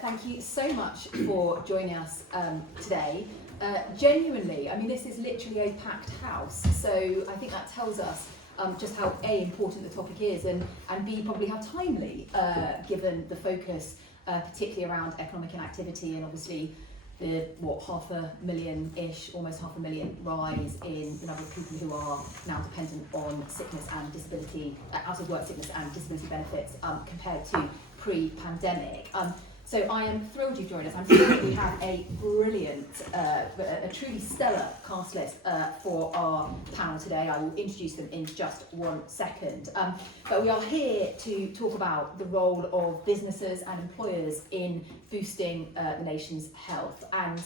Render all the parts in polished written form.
thank you so much for joining us today. Genuinely, I mean, this is literally a packed house, so I think that tells us just how A, important the topic is, and B, probably how timely, given the focus, particularly around economic inactivity and obviously the, almost 500,000 rise in the number of people who are now dependent on sickness and disability, out of work sickness and disability benefits compared to pre-pandemic. So I am thrilled you've joined us. I'm thrilled we have a brilliant, a truly stellar cast list for our panel today. I will introduce them in just 1 second. But we are here to talk about the role of businesses and employers in boosting the nation's health. And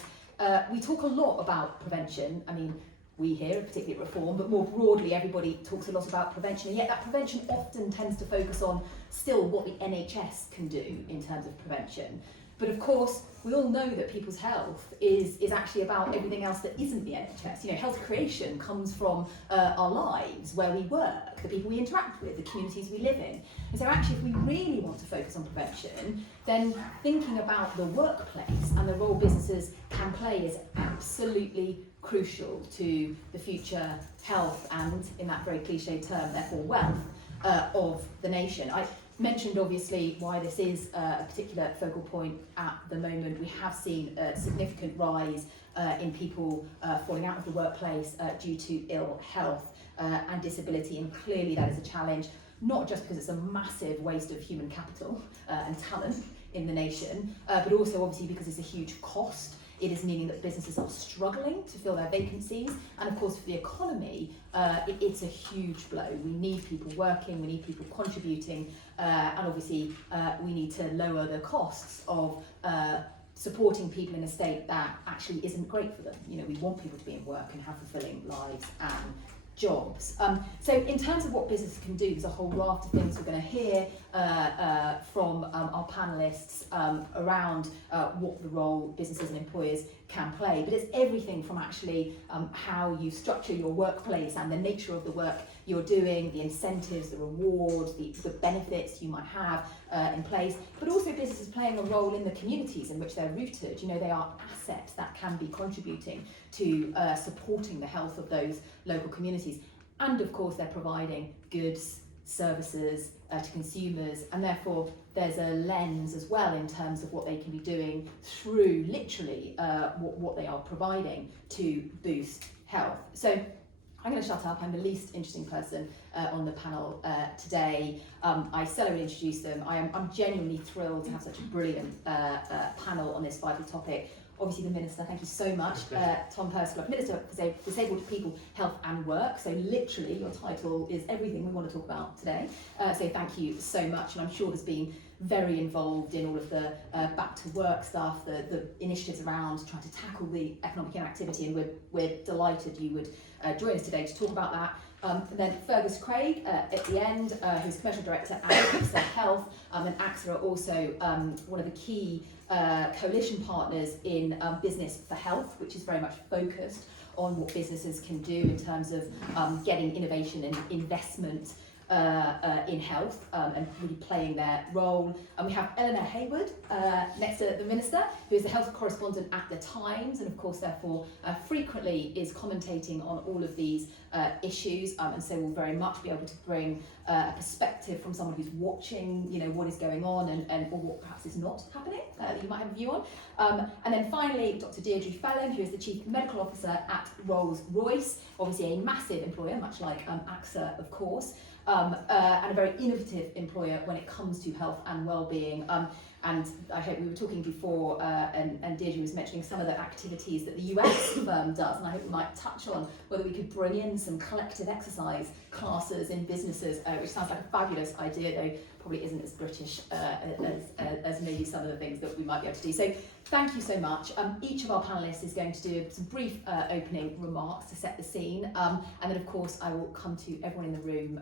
we talk a lot about prevention. I mean, we here, particularly at Reform, but more broadly, everybody talks a lot about prevention, and yet that prevention often tends to focus on still what the NHS can do in terms of prevention. But of course, we all know that people's health is actually about everything else that isn't the NHS. You know, health creation comes from our lives, where we work, the people we interact with, the communities we live in. And so actually, if we really want to focus on prevention, then thinking about the workplace and the role businesses can play is absolutely crucial to the future health and, in that very cliched term, therefore wealth of the nation. I mentioned obviously why this is a particular focal point at the moment. We have seen a significant rise in people falling out of the workplace due to ill health and disability, and clearly that is a challenge, not just because it's a massive waste of human capital and talent in the nation, but also obviously because it's a huge cost. It is meaning that businesses are struggling to fill their vacancies, and of course for the economy, it's a huge blow. We need people working, we need people contributing, and obviously we need to lower the costs of supporting people in a state that actually isn't great for them. You know, we want people to be in work and have fulfilling lives and jobs. So in terms of what businesses can do, there's a whole raft of things we're going to hear from our panellists around what the role businesses and employers can play. But it's everything from actually how you structure your workplace and the nature of the work you're doing, the incentives, the rewards, the benefits you might have in place, but also businesses playing a role in the communities in which they're rooted. You know, they are assets that can be contributing to supporting the health of those local communities. And of course, they're providing goods, services to consumers, and therefore there's a lens as well in terms of what they can be doing through literally what they are providing to boost health. So I'm going to shut up. I'm the least interesting person on the panel today. I so will introduce them. I'm genuinely thrilled to have such a brilliant panel on this vital topic. Obviously the Minister, thank you so much, Tom Pursglove, Minister for Disabled People, Health and Work. So literally your title is everything we want to talk about today. So thank you so much, and I'm sure has been very involved in all of the back to work stuff, the initiatives around trying to tackle the economic inactivity, and we're delighted you would join us today to talk about that. And then Fergus Craig at the end, who's Commercial Director at AXA Health, and AXA are also one of the key coalition partners in Business for Health, which is very much focused on what businesses can do in terms of getting innovation and investment in health and really playing their role. And we have Eleanor Hayward next to the Minister, who is the health correspondent at The Times, and of course therefore frequently is commentating on all of these issues, and so will very much be able to bring a perspective from someone who's watching, you know, what is going on and or what perhaps is not happening that you might have a view on. And then finally, Dr. Deirdre Phelan, who is the Chief Medical Officer at Rolls-Royce, obviously a massive employer, much like AXA, of course. And a very innovative employer when it comes to health and well-being. And I hope we were talking before, and Deirdre was mentioning some of the activities that the US firm does, and I hope we might touch on whether we could bring in some collective exercise classes in businesses, which sounds like a fabulous idea, though probably isn't as British as maybe some of the things that we might be able to do. So thank you so much. Each of our panellists is going to do some brief opening remarks to set the scene, and then of course I will come to everyone in the room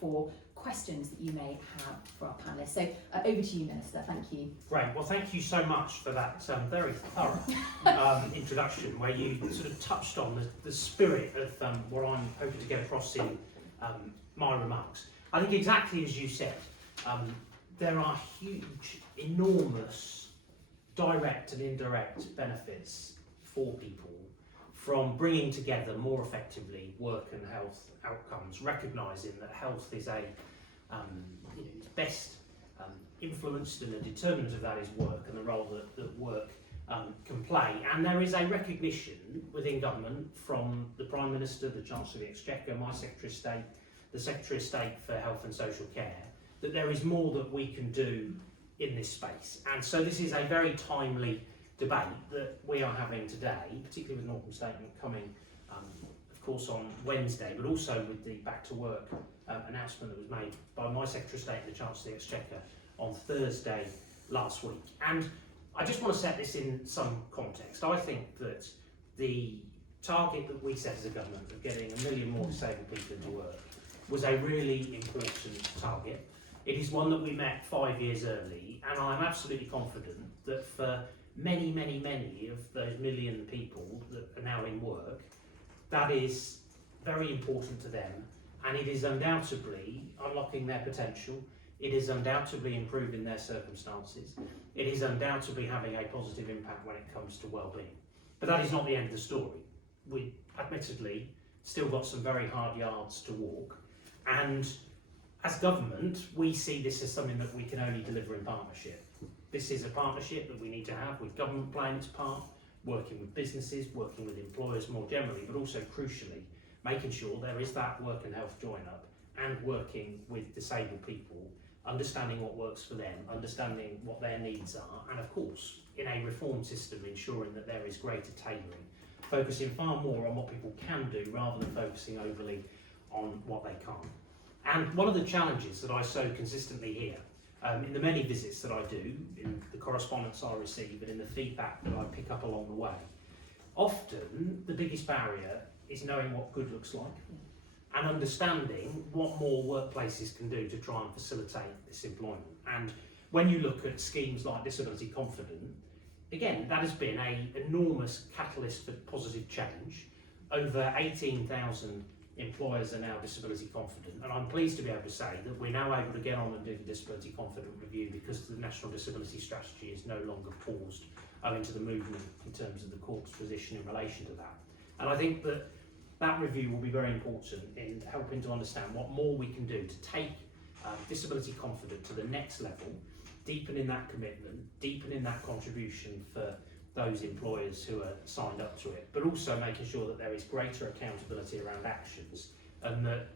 for questions that you may have for our panellists. So over to you, Minister. Thank you. Great. Well, thank you so much for that very thorough introduction, where you sort of touched on the spirit of what I'm hoping to get across in my remarks. I think exactly as you said, there are huge, enormous direct and indirect benefits for people from bringing together more effectively work and health outcomes, recognising that health is best influenced and a determinant of that is work and the role that work can play. And there is a recognition within government from the Prime Minister, the Chancellor of the Exchequer, my Secretary of State, the Secretary of State for Health and Social Care, that there is more that we can do in this space. And so this is a very timely debate that we are having today, particularly with an Auckland Statement coming, of course, on Wednesday, but also with the Back to Work announcement that was made by my Secretary of State and the Chancellor of the Exchequer on Thursday last week. And I just want to set this in some context. I think that the target that we set as a government of getting 1 million more disabled people into work was a really important target. It is one that we met 5 years early, and I'm absolutely confident that for many, many, many of those 1 million people that are now in work, that is very important to them, and it is undoubtedly unlocking their potential. It is undoubtedly improving their circumstances. It is undoubtedly having a positive impact when it comes to well-being. But that is not the end of the story. We admittedly still got some very hard yards to walk, and as government, we see this as something that we can only deliver in partnership. This is a partnership that we need to have with government playing its part, working with businesses, working with employers more generally, but also crucially, making sure there is that work and health join-up and working with disabled people, understanding what works for them, understanding what their needs are, and of course, in a reform system, ensuring that there is greater tailoring, focusing far more on what people can do rather than focusing overly on what they can't. And one of the challenges that I so consistently hear in the many visits that I do, in the correspondence I receive, and in the feedback that I pick up along the way, often the biggest barrier is knowing what good looks like and understanding what more workplaces can do to try and facilitate this employment. And when you look at schemes like Disability Confident, again, that has been an enormous catalyst for positive change. Over 18,000 employers are now disability confident, and I'm pleased to be able to say that we're now able to get on and do the disability confident review because the National Disability Strategy is no longer paused owing to the movement in terms of the court's position in relation to that. And I think that that review will be very important in helping to understand what more we can do to take disability confident to the next level, deepening that commitment, deepening that contribution for those employers who are signed up to it, but also making sure that there is greater accountability around actions and that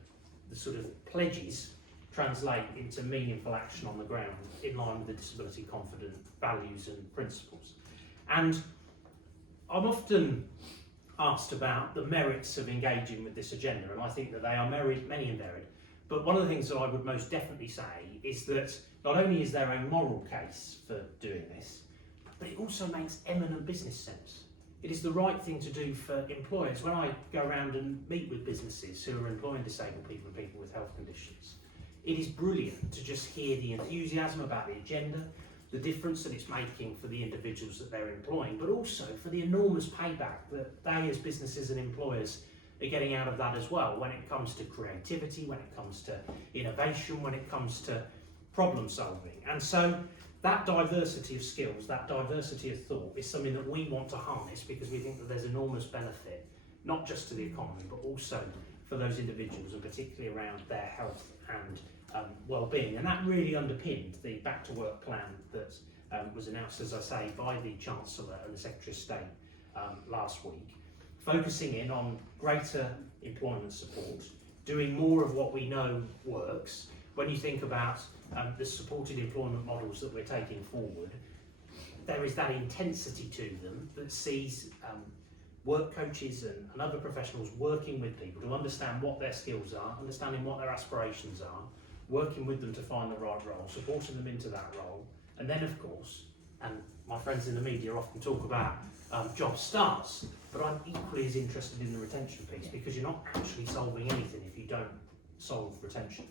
the sort of pledges translate into meaningful action on the ground in line with the disability confident values and principles. And I'm often asked about the merits of engaging with this agenda, and I think that they are many and varied, but one of the things that I would most definitely say is that not only is there a moral case for doing this, but it also makes eminent business sense. It is the right thing to do for employers. When I go around and meet with businesses who are employing disabled people and people with health conditions, it is brilliant to just hear the enthusiasm about the agenda, the difference that it's making for the individuals that they're employing, but also for the enormous payback that they as businesses and employers are getting out of that as well, when it comes to creativity, when it comes to innovation, when it comes to problem solving. And so that diversity of skills, that diversity of thought is something that we want to harness because we think that there's enormous benefit, not just to the economy, but also for those individuals, and particularly around their health and well-being. And that really underpinned the Back to Work plan that was announced, as I say, by the Chancellor and the Secretary of State last week, focusing in on greater employment support, doing more of what we know works. When you think about the supported employment models that we're taking forward, there is that intensity to them that sees work coaches and other professionals working with people to understand what their skills are, understanding what their aspirations are, working with them to find the right role, supporting them into that role, and then of course, and my friends in the media often talk about job starts, but I'm equally as interested in the retention piece because you're not actually solving anything if you don't solve retention.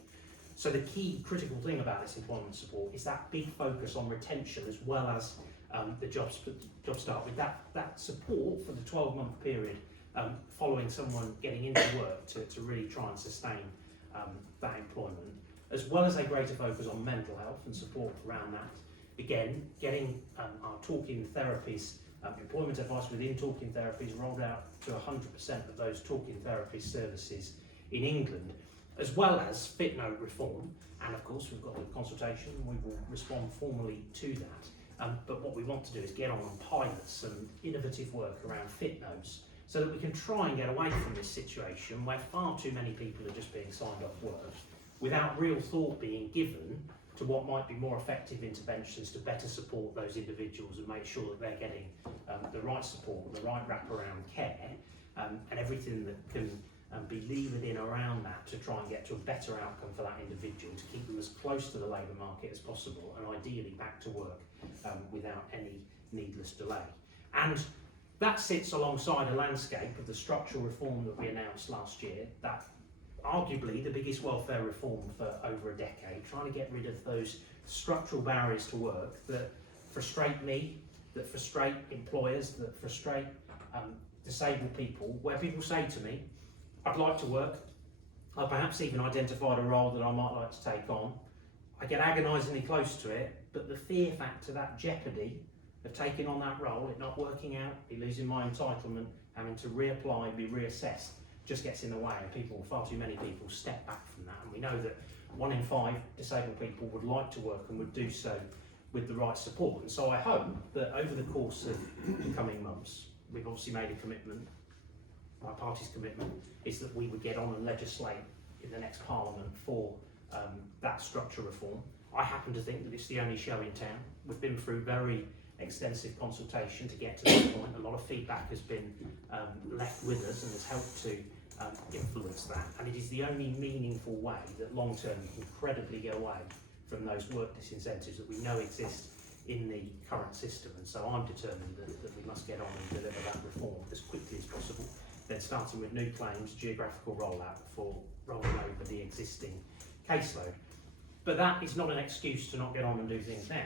So the key critical thing about this employment support is that big focus on retention as well as the job start, with that support for the 12-month period following someone getting into work to really try and sustain that employment, as well as a greater focus on mental health and support around that, again, getting our talking therapies, employment advice within talking therapies rolled out to 100% of those talking therapy services in England, as well as fit note reform. And of course, we've got the consultation, and we will respond formally to that. But what we want to do is get on pilot some innovative work around fit notes, so that we can try and get away from this situation where far too many people are just being signed off work without real thought being given to what might be more effective interventions to better support those individuals and make sure that they're getting the right support, the right wraparound care, and everything that can be levered in around that to try and get to a better outcome for that individual, to keep them as close to the labour market as possible and ideally back to work without any needless delay. And that sits alongside a landscape of the structural reform that we announced last year, that arguably the biggest welfare reform for over a decade, trying to get rid of those structural barriers to work that frustrate me, that frustrate employers, that frustrate disabled people, where people say to me, I'd like to work, I've perhaps even identified a role that I might like to take on, I get agonisingly close to it, but the fear factor, that jeopardy of taking on that role, it not working out, me losing my entitlement, having to reapply, be reassessed, just gets in the way, and far too many people step back from that. And we know that 1 in 5 disabled people would like to work and would do so with the right support. And so I hope that over the course of the coming months, we've obviously made a commitment, my party's commitment is that we would get on and legislate in the next Parliament for that structural reform. I happen to think that it's the only show in town. We've been through very extensive consultation to get to this point. A lot of feedback has been left with us and has helped to influence that. And it is the only meaningful way that long term we can credibly get away from those work disincentives that we know exist in the current system. And so I'm determined that we must get on and deliver that reform as quickly as possible. Then starting with new claims, geographical rollout for rolling over the existing caseload. But that is not an excuse to not get on and do things now.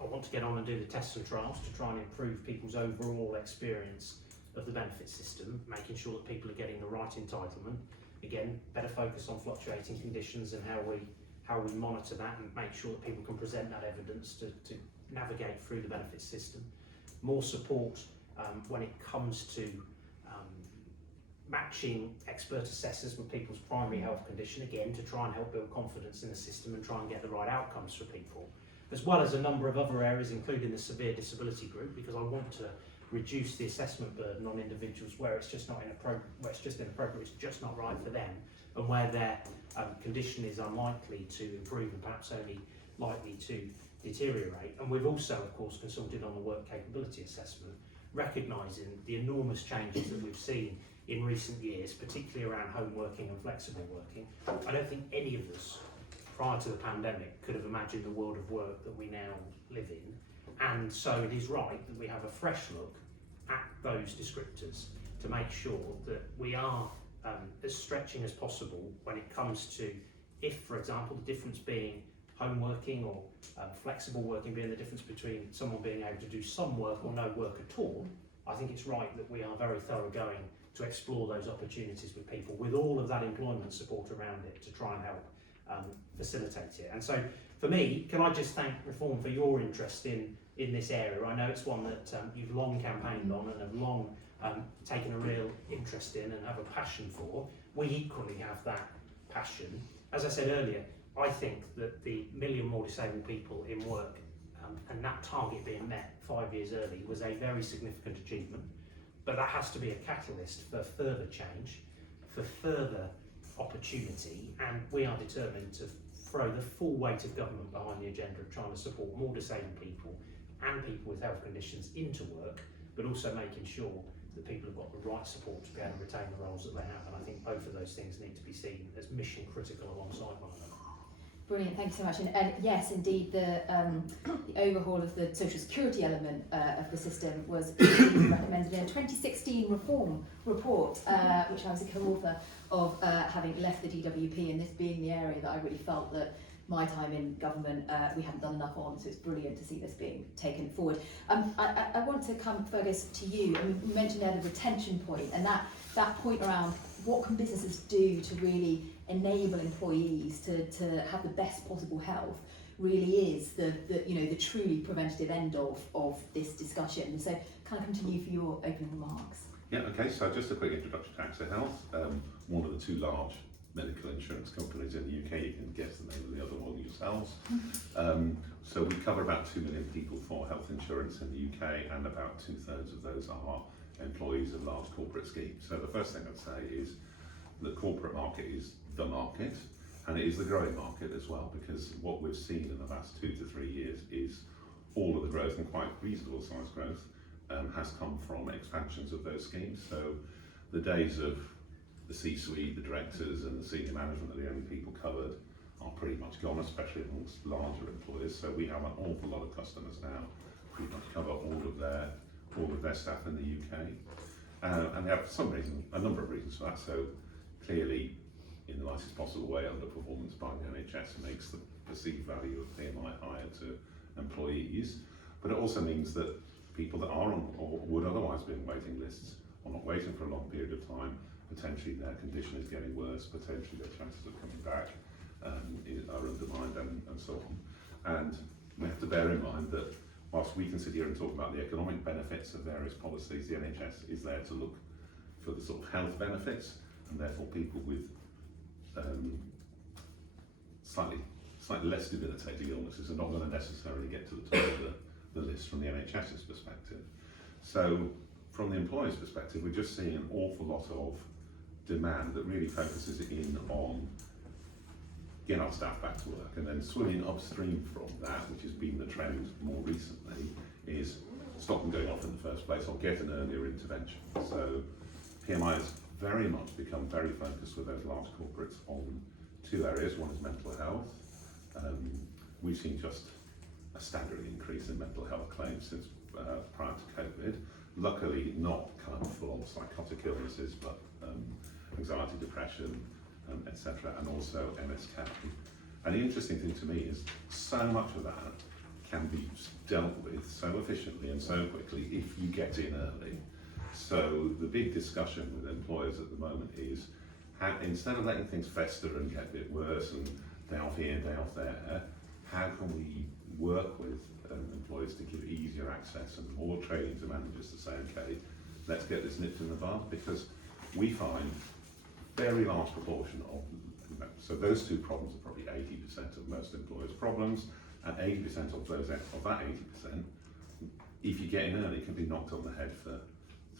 I want to get on and do the tests and trials to try and improve people's overall experience of the benefit system, making sure that people are getting the right entitlement. Again, better focus on fluctuating conditions and how we monitor that and make sure that people can present that evidence to navigate through the benefit system. More support when it comes to matching expert assessors with people's primary health condition, again to try and help build confidence in the system and try and get the right outcomes for people, as well as a number of other areas including the severe disability group, because I want to reduce the assessment burden on individuals where it's just not inappropriate, where it's just inappropriate, it's just not right for them, and where their condition is unlikely to improve and perhaps only likely to deteriorate. And we've also of course consulted on the work capability assessment, recognising the enormous changes that we've seen in recent years, particularly around home working and flexible working. I don't think any of us prior to the pandemic could have imagined the world of work that we now live in. And so it is right that we have a fresh look at those descriptors to make sure that we are as stretching as possible when it comes to, if for example the difference being home working or flexible working being the difference between someone being able to do some work or no work at all, I think it's right that we are very thoroughgoing to explore those opportunities with people with all of that employment support around it to try and help facilitate it. And so for me, can I just thank Reform for your interest in this area? I know it's one that you've long campaigned on and have long taken a real interest in and have a passion for. We equally have that passion. As I said earlier, I think that the 1 million more disabled people in work and that target being met 5 years early was a very significant achievement. But that has to be a catalyst for further change, for further opportunity, and we are determined to throw the full weight of government behind the agenda of trying to support more disabled people and people with health conditions into work, but also making sure that people have got the right support to be able to retain the roles that they have. And I think both of those things need to be seen as mission critical alongside one another. Brilliant, thank you so much. And yes, indeed, the overhaul of the social security element of the system was recommended in a 2016 reform report, which I was a co-author of, having left the DWP, and this being the area that I really felt that my time in government we hadn't done enough on, so it's brilliant to see this being taken forward. I want to come, Fergus, to you. I mean, you mentioned there the retention point, and that point around what can businesses do to really enable employees to have the best possible health. really is the truly preventative end of this discussion. So can I come to you for your opening remarks? Yeah, okay, so just a quick introduction to AXA Health, one of the two large medical insurance companies in the UK. You can guess the name of the other one yourselves. So we cover about 2 million people for health insurance in the UK, and about 2/3 of those are employees of large corporate schemes. So the first thing I'd say is the corporate market is the market, and it is the growing market as well, because what we've seen in the last 2 to 3 years is all of the growth, and quite reasonable size growth, has come from expansions of those schemes. So the days of the C-suite, the directors and the senior management are the only people covered are pretty much gone, especially amongst larger employers. So we have an awful lot of customers now pretty much cover all of their staff in the UK. And they have a number of reasons for that. So clearly, in the nicest possible way, underperformance by the NHS makes the perceived value of PMI higher to employees. But it also means that people that are on or would otherwise be on waiting lists are not waiting for a long period of time. Potentially their condition is getting worse, potentially their chances of coming back are undermined, and so on. And we have to bear in mind that whilst we can sit here and talk about the economic benefits of various policies, the NHS is there to look for the sort of health benefits, and therefore people with slightly less debilitating illnesses are not going to necessarily get to the top of the list from the NHS's perspective. So from the employer's perspective, we're just seeing an awful lot of demand that really focuses in on getting our staff back to work, and then swimming upstream from that, which has been the trend more recently, is stop them going off in the first place or get an earlier intervention. So PMI has very much become very focused with those large corporates on two areas. One is mental health. We've seen just a staggering increase in mental health claims since prior to COVID. Luckily not kind of full-on psychotic illnesses, but anxiety, depression, etc., and also MSK. And the interesting thing to me is so much of that can be dealt with so efficiently and so quickly if you get in early. So the big discussion with employers at the moment is how, instead of letting things fester and get a bit worse and day off here, day off there, how can we work with employers to give easier access and more training to managers to say, okay, let's get this nipped in the bud, because we find very large proportion of, so those two problems are probably 80% of most employers' problems, and 80% of that 80%, if you get in early, can be knocked on the head for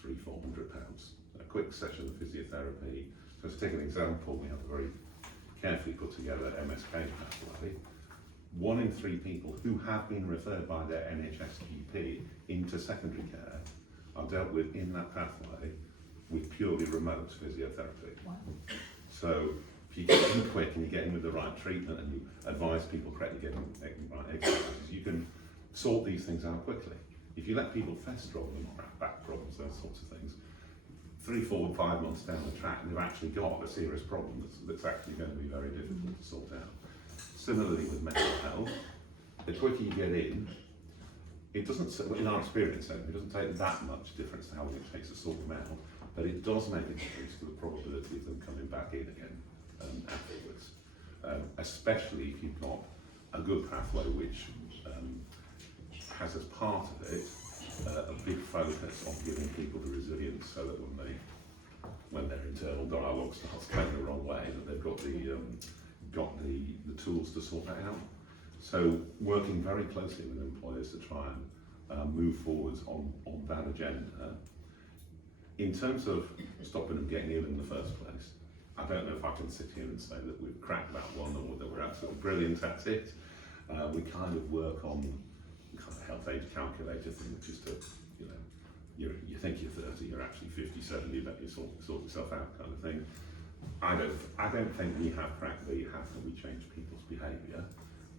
£300-400. A quick session of physiotherapy. So to take an example, we have a very carefully put together MSK pathway. 1 in 3 people who have been referred by their NHS GP into secondary care are dealt with in that pathway with purely remote physiotherapy. Wow. So if you get in quick and you get in with the right treatment and you advise people correctly getting the right exercises, you can sort these things out quickly. If you let people fester on them, back problems, those sorts of things, 3, 4, 5 months down the track, they've actually got a serious problem that's actually going to be very difficult to sort out. Similarly with mental health, the quicker you get in, it doesn't, in our experience, it doesn't take that much difference to how long it takes to sort them out, but it does make a difference to the probability of them coming back in again afterwards, especially if you've got a good pathway which has as part of it a big focus on giving people the resilience so that when their internal dialogue starts going the wrong way, that they've got the tools to sort that out. So working very closely with employers to try and move forwards on that agenda. In terms of stopping them getting ill in the first place, I don't know if I can sit here and say that we've cracked that one or that we're absolutely brilliant at it. We kind of work on kind of health age calculator thing, which is to, you think you're 30, you're actually 57, you let you sort yourself out kind of thing. I don't think we have cracked the how can we change people's behaviour,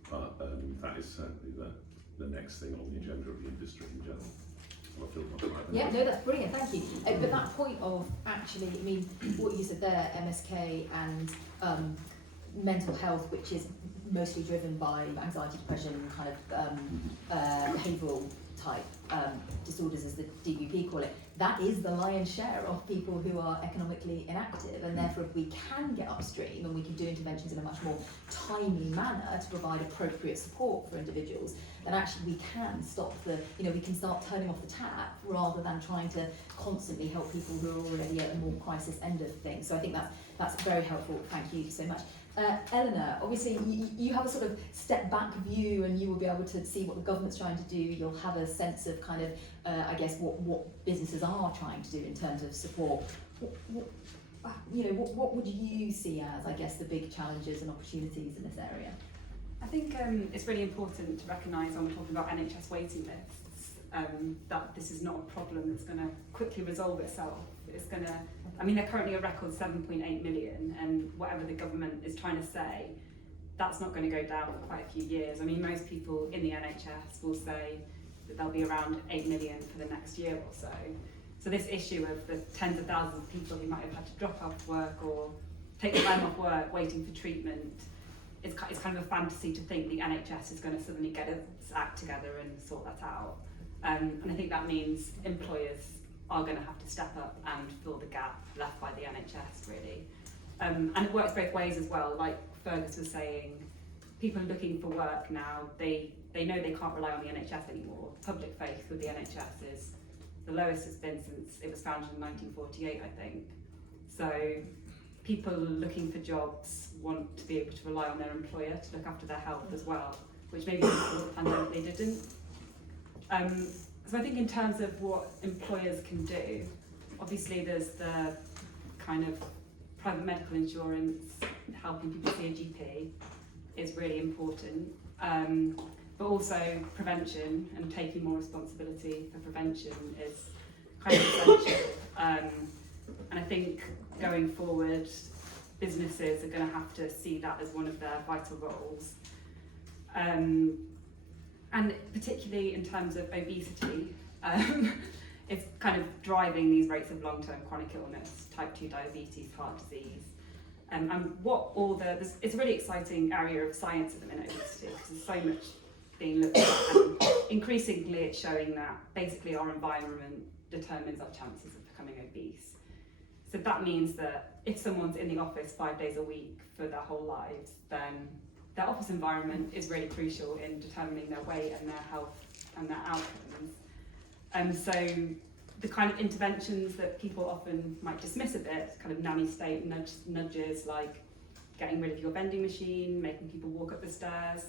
but that is certainly the next thing on the agenda of the industry in general. Yeah, no, that's brilliant, thank you. But that point of actually, I mean, what you said there, MSK and mental health, which is mostly driven by anxiety, depression, kind of behavioural type disorders, as the DVP call it. that is the lion's share of people who are economically inactive, and therefore if we can get upstream and we can do interventions in a much more timely manner to provide appropriate support for individuals, then actually we can stop we can start turning off the tap rather than trying to constantly help people who are already at a more crisis end of things. So I think that's very helpful. Thank you so much. Eleanor, obviously you have a sort of step back view, and you will be able to see what the government's trying to do. You'll have a sense of kind of, I guess, what businesses are trying to do in terms of support. What would you see as, I guess, the big challenges and opportunities in this area? I think it's really important to recognise when we're talking about NHS waiting lists that this is not a problem that's going to quickly resolve itself. It's going to, they're currently a record 7.8 million, and whatever the government is trying to say, that's not going to go down for quite a few years. Most people in the NHS will say that there'll be around 8 million for the next year or so. So this issue of the tens of thousands of people who might have had to drop off work or take time off work waiting for treatment, it's kind of a fantasy to think the NHS is going to suddenly get its act together and sort that out. And I think that means employers are going to have to step up and fill the gap left by the NHS, really. And it works both ways as well. Like Fergus was saying, people are looking for work now. They know they can't rely on the NHS anymore. Public faith with the NHS is the lowest it's been since it was founded in 1948, I think. So people looking for jobs want to be able to rely on their employer to look after their health as well, which maybe before the pandemic they didn't. So I think in terms of what employers can do, obviously there's the kind of private medical insurance, helping people see a GP is really important, but also prevention and taking more responsibility for prevention is kind of essential. And I think going forward, businesses are going to have to see that as one of their vital roles. And particularly in terms of obesity, it's kind of driving these rates of long-term chronic illness, type 2 diabetes, heart disease. And it's a really exciting area of science at the minute, obesity, because there's so much being looked at, and increasingly it's showing that basically our environment determines our chances of becoming obese. So that means that if someone's in the office 5 days a week for their whole lives, then their office environment is really crucial in determining their weight and their health and their outcomes. And so the kind of interventions that people often might dismiss a bit, kind of nanny state nudges like getting rid of your vending machine, making people walk up the stairs,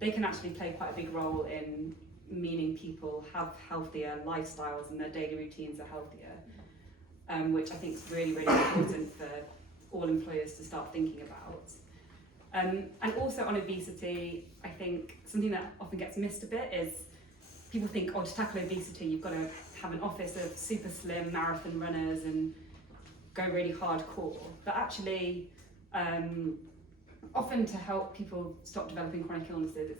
they can actually play quite a big role in meaning people have healthier lifestyles and their daily routines are healthier, which I think is really, really important for all employers to start thinking about. And also on obesity, I think something that often gets missed a bit is people think, to tackle obesity, you've got to have an office of super slim marathon runners and go really hardcore. But actually, often to help people stop developing chronic illnesses,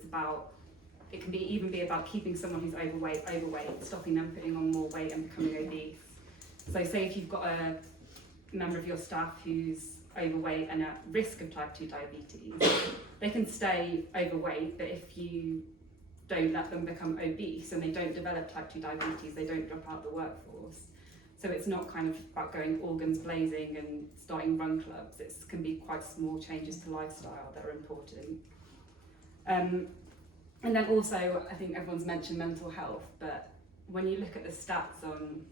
it can even be about keeping someone who's overweight, stopping them putting on more weight and becoming obese. So say if you've got a member of your staff who's overweight and at risk of type 2 diabetes, they can stay overweight, but if you don't let them become obese and they don't develop type 2 diabetes, they don't drop out the workforce. So it's not kind of about going organs blazing and starting run clubs. It can be quite small changes to lifestyle that are important. And then also, I think everyone's mentioned mental health, but when you look at the stats on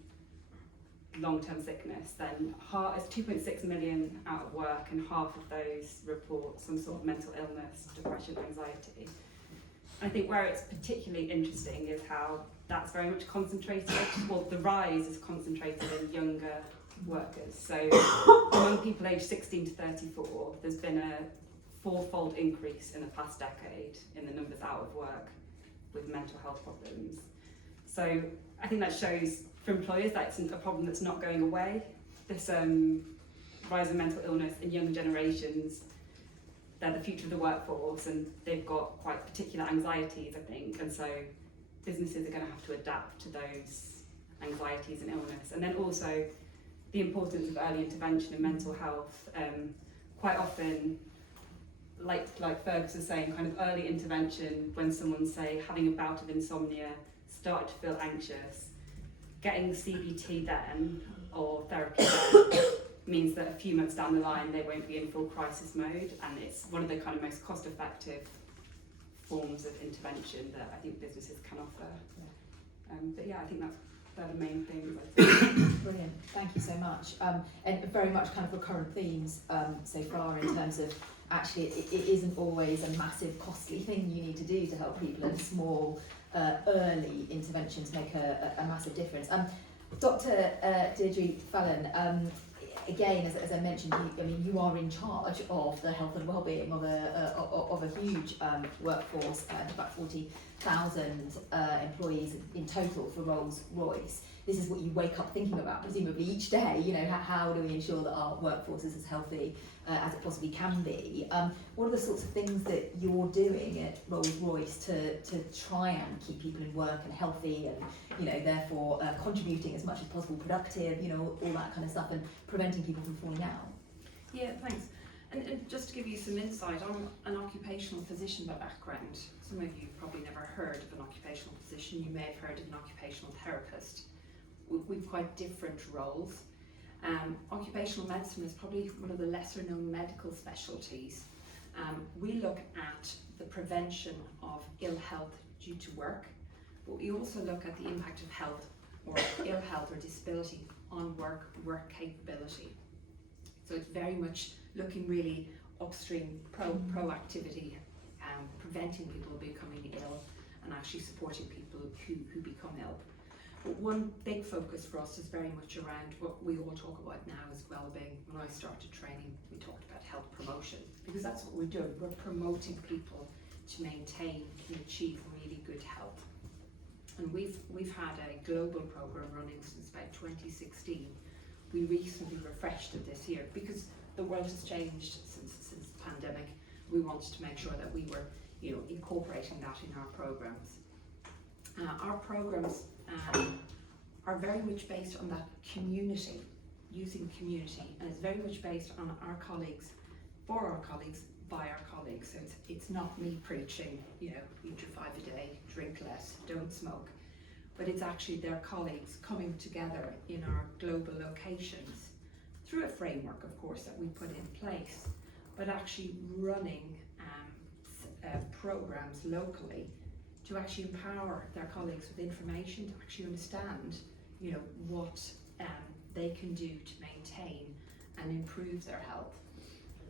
long-term sickness, then it's 2.6 million out of work, and half of those report some sort of mental illness, depression, anxiety. And I think where it's particularly interesting is how that's very much concentrated, the rise is concentrated in younger workers. So among people aged 16 to 34, there's been a fourfold increase in the past decade in the numbers out of work with mental health problems. So I think that shows for employers that it's a problem that's not going away. This rise in mental illness in younger generations, they're the future of the workforce and they've got quite particular anxieties, I think, and so businesses are going to have to adapt to those anxieties and illness. And then also the importance of early intervention in mental health. Quite often, like Fergus was saying, kind of early intervention when someone's, say, having a bout of insomnia, started to feel anxious, getting CBT then or therapy then means that a few months down the line they won't be in full crisis mode, and it's one of the kind of most cost-effective forms of intervention that I think businesses can offer. But yeah, I think they're the main things. Brilliant, thank you so much. And very much kind of recurrent themes so far in terms of actually it isn't always a massive costly thing you need to do to help people, and small early interventions make a massive difference. Dr. Deirdre Phelan, again, as I mentioned, you are in charge of the health and well-being of a huge workforce, about 40,000 employees in total for Rolls-Royce. This is what you wake up thinking about, presumably each day. How do we ensure that our workforce is as healthy as it possibly can be? What are the sorts of things that you're doing at Rolls-Royce to try and keep people in work and healthy, and therefore contributing as much as possible, productive, all that kind of stuff, and preventing people from falling out? Yeah, thanks. And just to give you some insight, I'm an occupational physician by background. Some of you probably never heard of an occupational physician. You may have heard of an occupational therapist. We've quite different roles. Occupational medicine is probably one of the lesser known medical specialties. We look at the prevention of ill health due to work, but we also look at the impact of health or ill health or disability on work capability. So it's very much looking really upstream, proactivity, preventing people becoming ill and actually supporting people who become ill. But one big focus for us is very much around what we all talk about now as well-being. When I started training, we talked about health promotion, because that's what we're doing. We're promoting people to maintain and achieve really good health. And we've had a global program running since about 2016. We recently refreshed it this year because the world has changed since the pandemic. We wanted to make sure that we were, incorporating that in our programs. Our programs are very much based on that community, using community, and it's very much based on our colleagues, for our colleagues, by our colleagues. So it's not me preaching, eat your 5 a day, drink less, don't smoke, but it's actually their colleagues coming together in our global locations through a framework, of course, that we put in place, but actually running programs locally to actually empower their colleagues with information to actually understand, what they can do to maintain and improve their health.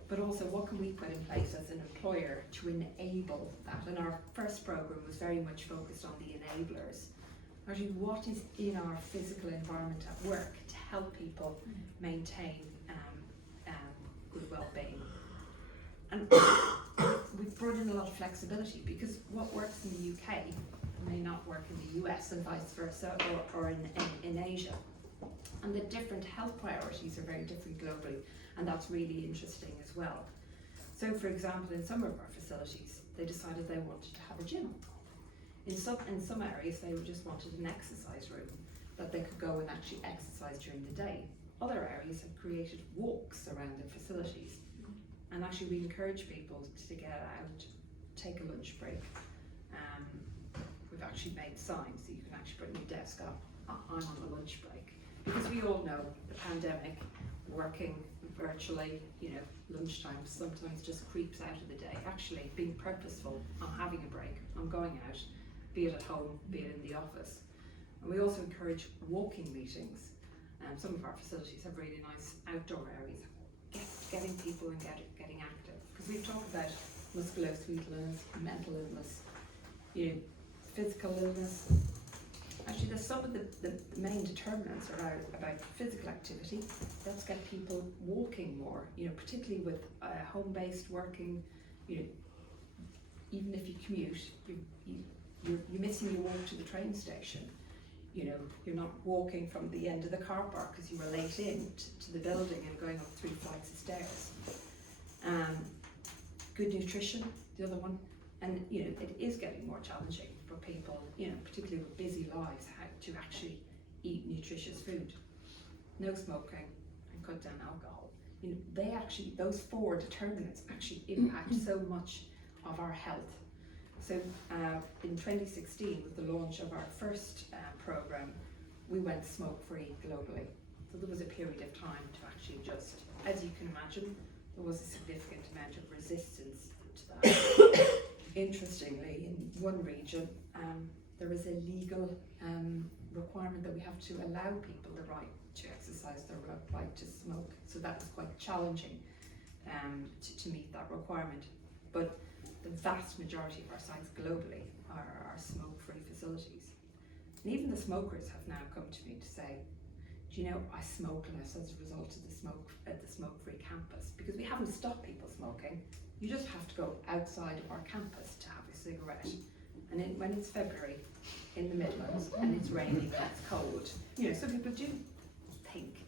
But also, what can we put in place as an employer to enable that? And our first program was very much focused on the enablers. Actually, what is in our physical environment at work to help people maintain good well-being? And we've brought in a lot of flexibility, because what works in the UK may not work in the US, and vice versa, or in Asia. And the different health priorities are very different globally, and that's really interesting as well. So, for example, in some of our facilities, they decided they wanted to have a gym. In some areas, they just wanted an exercise room that they could go and actually exercise during the day. Other areas have created walks around their facilities. And actually, we encourage people to get out, take a lunch break. We've actually made signs so you can actually put your desk up. I'm on a lunch break. Because we all know the pandemic, working virtually, lunchtime sometimes just creeps out of the day. Actually, being purposeful, I'm having a break, I'm going out, be it at home, be it in the office. And we also encourage walking meetings. Some of our facilities have really nice outdoor areas. Getting people and getting active. Because we've talked about musculoskeletal illness, mental illness, physical illness. Actually, there's some of the main determinants are about physical activity. Let's get people walking more, particularly with home-based working. Even if you commute, you're missing your walk to the train station. You're not walking from the end of the car park because you were late in to the building and going up 3 flights of stairs. Good nutrition, the other one. And it is getting more challenging for people, particularly with busy lives, how to actually eat nutritious food. No smoking and cut down alcohol. Those 4 determinants actually impact so much of our health. So in 2016, with the launch of our first program, we went smoke-free globally. So there was a period of time to actually just, as you can imagine, there was a significant amount of resistance to that. Interestingly, in one region, there is a legal requirement that we have to allow people the right to exercise their right to smoke. So that was quite challenging to meet that requirement. But the vast majority of our sites globally are smoke-free facilities. And even the smokers have now come to me to say, do you know, I smoke less as a result of the smoke-free campus, because we haven't stopped people smoking. You just have to go outside of our campus to have a cigarette. And when it's February in the Midlands and it's raining and it's cold, you know, some people do think,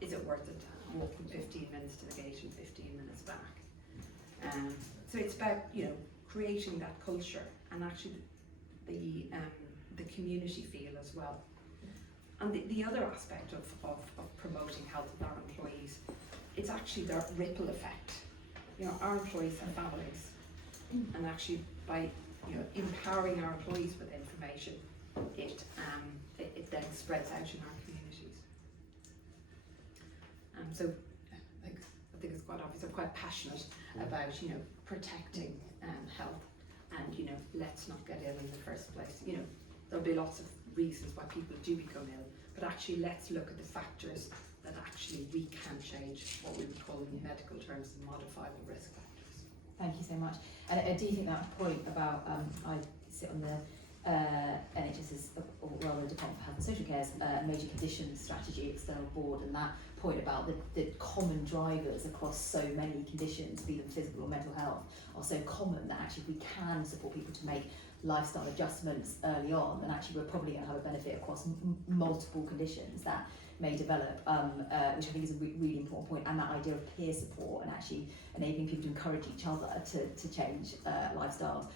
is it worth it to walk from 15 minutes to the gate and 15 minutes back? So it's about, you know, creating that culture and actually the community feel as well. And the other aspect of promoting health with our employees, it's actually their ripple effect. You know, our employees have families, and actually by, you know, empowering our employees with information, it then spreads out in our communities. So I think it's quite obvious. I'm quite passionate about, you know, protecting health, and, you know, let's not get ill in the first place. You know, there'll be lots of reasons why people do become ill, but actually let's look at the factors that actually we can change, what we would call in medical terms the modifiable risk factors. Thank you so much. And I do think that point about, I sit on the NHS's, or rather the Department for Health and Social Care's major conditions strategy external board, and that point about the common drivers across so many conditions, be them physical or mental health, are so common that actually we can support people to make lifestyle adjustments early on, and actually we're probably going to have a benefit across multiple conditions that may develop, which I think is a really important point, and that idea of peer support and actually enabling people to encourage each other to change lifestyles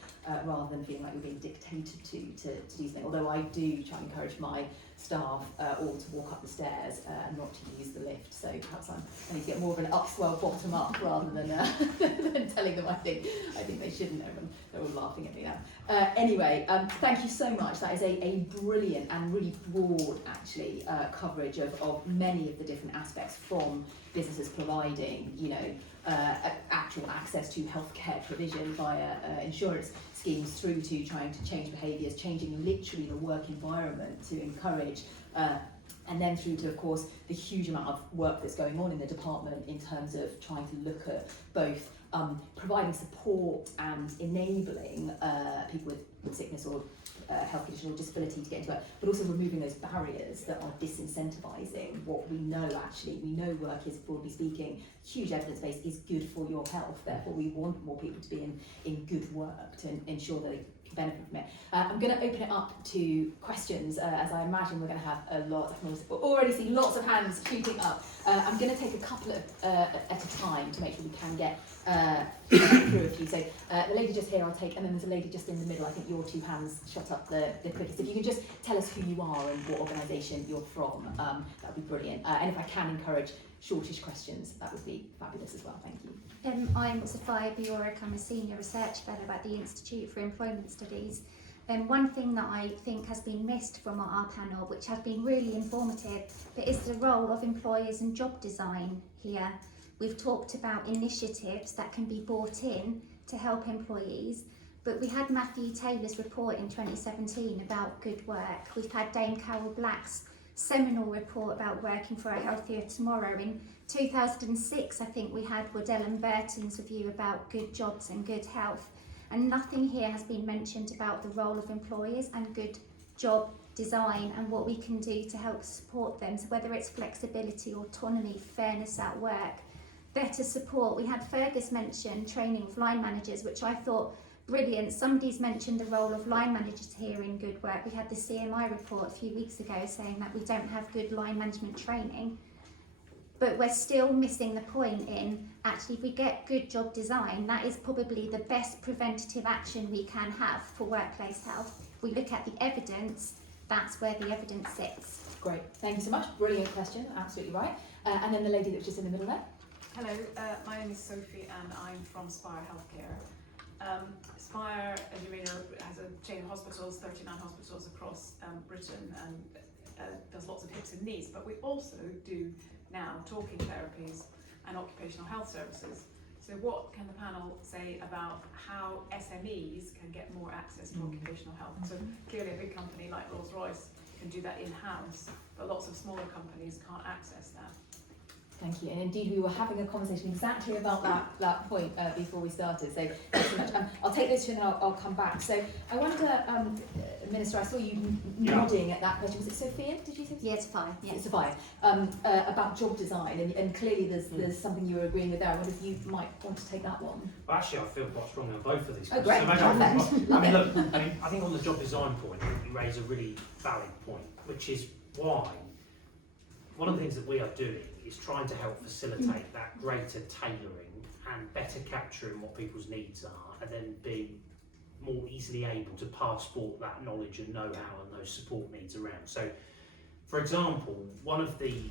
rather than feeling like you're being dictated to do something. Although I do try and encourage my staff all to walk up the stairs and not to use the lift, so perhaps I need to get more of an upswell bottom up rather than than telling them I think they shouldn't. They're all laughing at me now. Anyway, thank you so much. That is a brilliant and really broad actually coverage of many of the different aspects, from businesses providing, you know, actual access to healthcare provision via insurance schemes, through to trying to change behaviours, changing literally the work environment to encourage, and then through to, of course, the huge amount of work that's going on in the department in terms of trying to look at both providing support and enabling people with sickness or health condition or disability to get into it, but also removing those barriers that are disincentivizing what we know. Actually, we know work is, broadly speaking, huge evidence base, is good for your health. Therefore, we want more people to be in good work to ensure that they can benefit from it. I'm going to open it up to questions, as I imagine we're going to have a lot. I've already seen lots of hands shooting up. I'm going to take a couple at a time to make sure we can get through a few. So the lady just here I'll take, and then there's a lady just in the middle. I think your two hands shot up the quickest. If you can just tell us who you are and what organisation you're from, that would be brilliant. And if I can encourage shortish questions, that would be fabulous as well. Thank you. I'm Sophia Bjork. I'm a Senior Research Fellow at the Institute for Employment Studies. One thing that I think has been missed from our panel, which has been really informative, but is the role of employers and job design here. We've talked about initiatives that can be brought in to help employees, but we had Matthew Taylor's report in 2017 about good work. We've had Dame Carol Black's seminal report about working for a healthier tomorrow. In 2006, I think we had Waddell and Burton's review about good jobs and good health. And nothing here has been mentioned about the role of employers and good job design and what we can do to help support them. So whether it's flexibility, autonomy, fairness at work, better support. We had Fergus mention training of line managers, which I thought brilliant. Somebody's mentioned the role of line managers here in good work. We had the CMI report a few weeks ago saying that we don't have good line management training. But we're still missing the point in, actually, if we get good job design, that is probably the best preventative action we can have for workplace health. If we look at the evidence, that's where the evidence sits. Great, thank you so much. Brilliant question, absolutely right. And then the lady that was just in the middle there. Hello, my name is Sophie and I'm from Spire Healthcare. Spire, as you may know, has a chain of hospitals, 39 hospitals across Britain, and does lots of hips and knees, but we also do now talking therapies and occupational health services. So what can the panel say about how SMEs can get more access to occupational health? So clearly a big company like Rolls-Royce can do that in-house, but lots of smaller companies can't access that. Thank you. And indeed, we were having a conversation exactly about that point before we started. So thanks so much. I'll take this and I'll come back. So I wonder, Minister, I saw you nodding at that question. Was it Sophia? Did you say? Yeah, it's fine. Yeah. It's fine. About job design, and clearly there's something you were agreeing with there. I wonder if you might want to take that one. Well, actually, I feel quite strongly on both of these. Oh, great. So maybe Perfect. I think on the job design point, you raise a really valid point, which is why one of the things that we are doing is trying to help facilitate that greater tailoring and better capturing what people's needs are, and then being more easily able to passport that knowledge and know-how and those support needs around. So, for example, one of the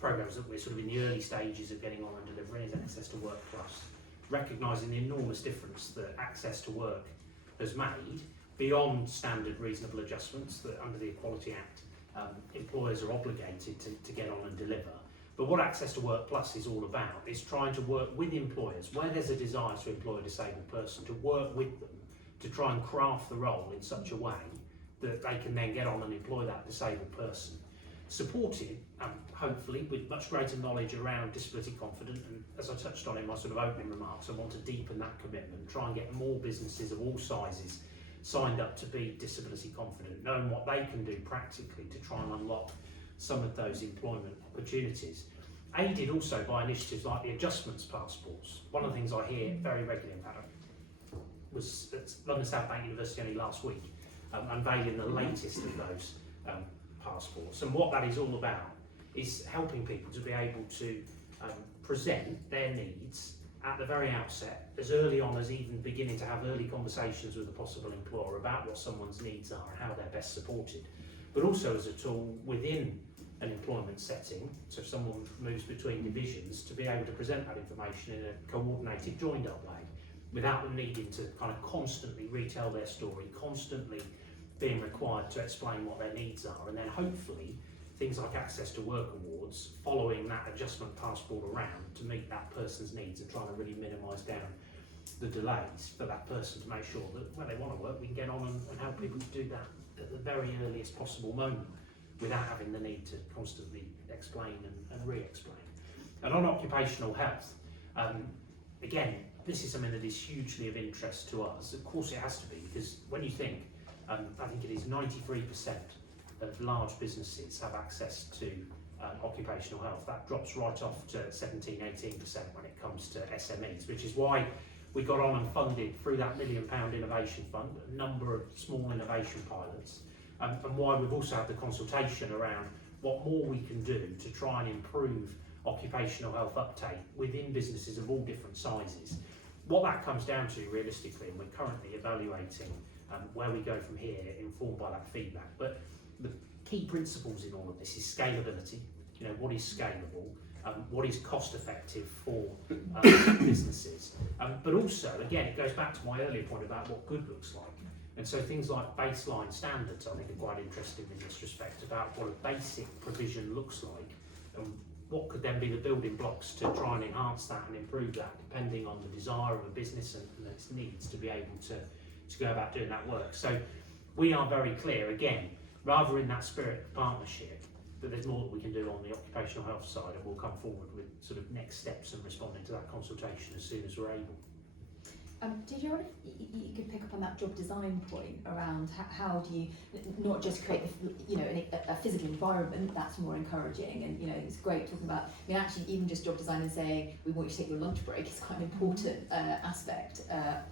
programs that we're sort of in the early stages of getting on and delivering is Access to Work Plus, recognising the enormous difference that Access to Work has made beyond standard reasonable adjustments that under the Equality Act employers are obligated to get on and deliver. But what Access to Work Plus is all about is trying to work with employers where there's a desire to employ a disabled person, to work with them to try and craft the role in such a way that they can then get on and employ that disabled person, supported hopefully with much greater knowledge around disability confident. And as I touched on in my sort of opening remarks, I want to deepen that commitment, try and get more businesses of all sizes signed up to be disability confident, knowing what they can do practically to try and unlock some of those employment opportunities. Aided also by initiatives like the adjustments passports. One of the things I hear very regularly about was at London South Bank University only last week, unveiling the latest of those passports. And what that is all about is helping people to be able to present their needs at the very outset, as early on as even beginning to have early conversations with a possible employer about what someone's needs are and how they're best supported, but also as a tool within an employment setting, so if someone moves between divisions, to be able to present that information in a coordinated, joined up way, without them needing to kind of constantly retell their story, constantly being required to explain what their needs are, and then hopefully things like Access to Work awards following that adjustment passport around to meet that person's needs and trying to really minimise down the delays for that person to make sure that when they want to work we can get on and help people to do that at the very earliest possible moment without having the need to constantly explain and re-explain. And on occupational health, again, this is something that is hugely of interest to us. Of course it has to be, because when you think, I think it is 93% of large businesses have access to occupational health. That drops right off to 17-18% when it comes to SMEs, which is why we got on and funded through that £1 million innovation fund a number of small innovation pilots, and why we've also had the consultation around what more we can do to try and improve occupational health uptake within businesses of all different sizes. What that comes down to realistically, and we're currently evaluating where we go from here, informed by that feedback, but the key principles in all of this is scalability. You know, what is scalable, what is cost effective for businesses, but also, again, it goes back to my earlier point about what good looks like. And so things like baseline standards, I think, are quite interesting in this respect, about what a basic provision looks like, and what could then be the building blocks to try and enhance that and improve that, depending on the desire of a business and its needs to be able to go about doing that work. So we are very clear, again, rather in that spirit of partnership, that there's more that we can do on the occupational health side, and we'll come forward with sort of next steps and responding to that consultation as soon as we're able. Did you you could pick up on that job design point around how do you not just create a physical environment that's more encouraging, and it's great talking about actually even just job design and saying we want you to take your lunch break is quite an important aspect